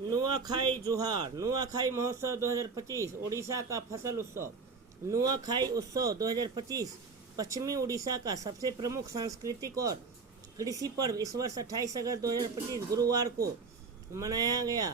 नुआखाई जोहार। नुआखाई महोत्सव 2025 ओडिशा का फसल उत्सव। नुआखाई उत्सव 2025 पश्चिमी ओडिशा का सबसे प्रमुख सांस्कृतिक और कृषि पर्व इस वर्ष 28 अगस्त 2025 गुरुवार को मनाया गया।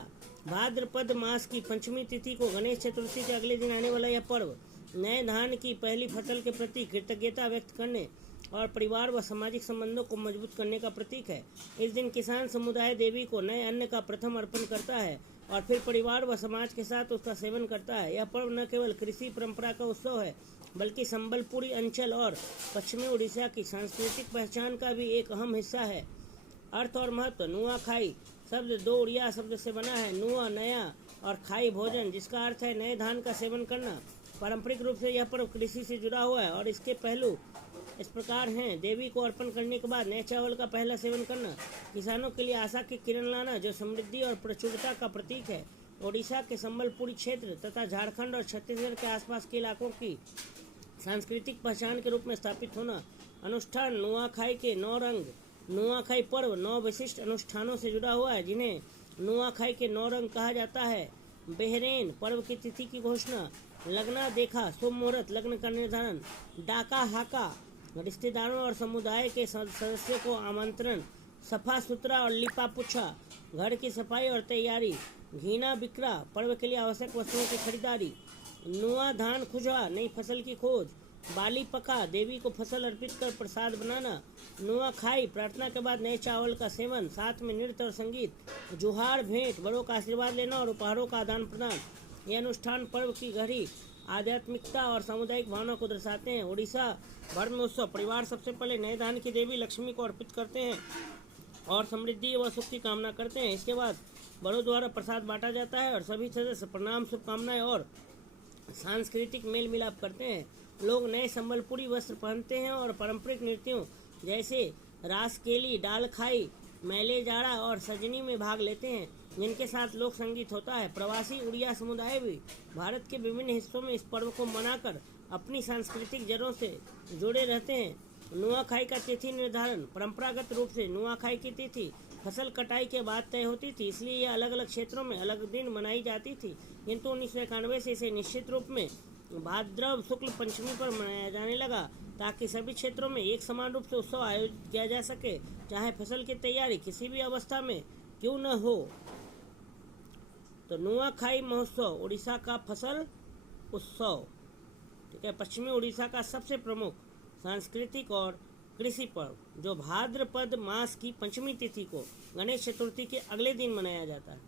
भाद्रपद मास की पंचमी तिथि को गणेश चतुर्थी के अगले दिन आने वाला यह पर्व नए धान की पहली फसल के प्रति कृतज्ञता व्यक्त करने और परिवार व सामाजिक संबंधों को मजबूत करने का प्रतीक है। इस दिन किसान समुदाय देवी को नए अन्न का प्रथम अर्पण करता है और फिर परिवार व समाज के साथ उसका सेवन करता है। यह पर्व न केवल कृषि परंपरा का उत्सव है बल्कि संबलपुरी अंचल और पश्चिमी उड़ीसा की सांस्कृतिक पहचान का भी एक अहम हिस्सा है। अर्थ और महत्व। नुआखाई शब्द दो उड़िया शब्द से बना है, नुआ नया और खाई भोजन, जिसका अर्थ है नए धान का सेवन करना। पारंपरिक रूप से यह पर्व कृषि से जुड़ा हुआ है और इसके पहलू इस प्रकार हैं। देवी को अर्पण करने के बाद नए चावल का पहला सेवन करना, किसानों के लिए आशा की किरण लाना जो समृद्धि और प्रचुरता का प्रतीक है। ओडिशा के संबलपुरी क्षेत्र तथा झारखंड और छत्तीसगढ़ के आसपास के इलाकों की सांस्कृतिक पहचान के रूप में स्थापित होना। अनुष्ठान। नुआखाई के 9 रंग। नुआखाई पर्व 9 विशिष्ट अनुष्ठानों से जुड़ा हुआ है जिन्हें नुआखाई के 9 रंग कहा जाता है। बेहरेन पर्व की तिथि की घोषणा, लगना देखा शुभ मुहूर्त लग्न का निर्धारण, डाका हाका रिश्तेदारों और समुदाय के सदस्यों को आमंत्रण, सफा सुथरा और लिपा पुछा घर की सफाई और तैयारी, घीना बिक्रा पर्व के लिए आवश्यक वस्तुओं की खरीदारी, नुआ धान खुजवा नई फसल की खोज, बाली पका देवी को फसल अर्पित कर प्रसाद बनाना, नुआ खाई प्रार्थना के बाद नए चावल का सेवन, साथ में नृत्य और संगीत, जोहार भेंट बड़ों का आशीर्वाद लेना और उपहारों का आदान प्रदान। यह अनुष्ठान पर्व की गहरी आध्यात्मिकता और सामुदायिक भावना को दर्शाते हैं। उड़ीसा भर में उत्सव। परिवार सबसे पहले नए धान की देवी लक्ष्मी को अर्पित करते हैं और समृद्धि व सुख की कामना करते हैं। इसके बाद बड़ों द्वारा प्रसाद बांटा जाता है और सभी सदस्य प्रणाम शुभकामनाएं और सांस्कृतिक मेल मिलाप करते हैं। लोग नए संबलपुरी वस्त्र पहनते हैं और पारंपरिक नृत्यों जैसे रासकेली, डाल खाई, मेले जाड़ा और सजनी में भाग लेते हैं, जिनके साथ लोक संगीत होता है। प्रवासी उड़िया समुदाय भी भारत के विभिन्न हिस्सों में इस पर्व को मनाकर अपनी सांस्कृतिक जड़ों से जुड़े रहते हैं। नुआखाई का तिथि निर्धारण। परंपरागत रूप से नुआखाई की तिथि फसल कटाई के बाद तय होती थी, इसलिए यह अलग अलग क्षेत्रों में अलग दिन मनाई जाती थी, किंतु 1991 से इसे निश्चित रूप में भाद्रव शुक्ल पंचमी पर मनाया जाने लगा ताकि सभी क्षेत्रों में एक समान रूप से उत्सव आयोजित किया जा सके, चाहे फसल की तैयारी किसी भी अवस्था में क्यों न हो। तो नुआखाई महोत्सव उड़ीसा का फसल उत्सव, ठीक है, पश्चिमी उड़ीसा का सबसे प्रमुख सांस्कृतिक और कृषि पर्व जो भाद्रपद मास की पंचमी तिथि को गणेश चतुर्थी के अगले दिन मनाया जाता है।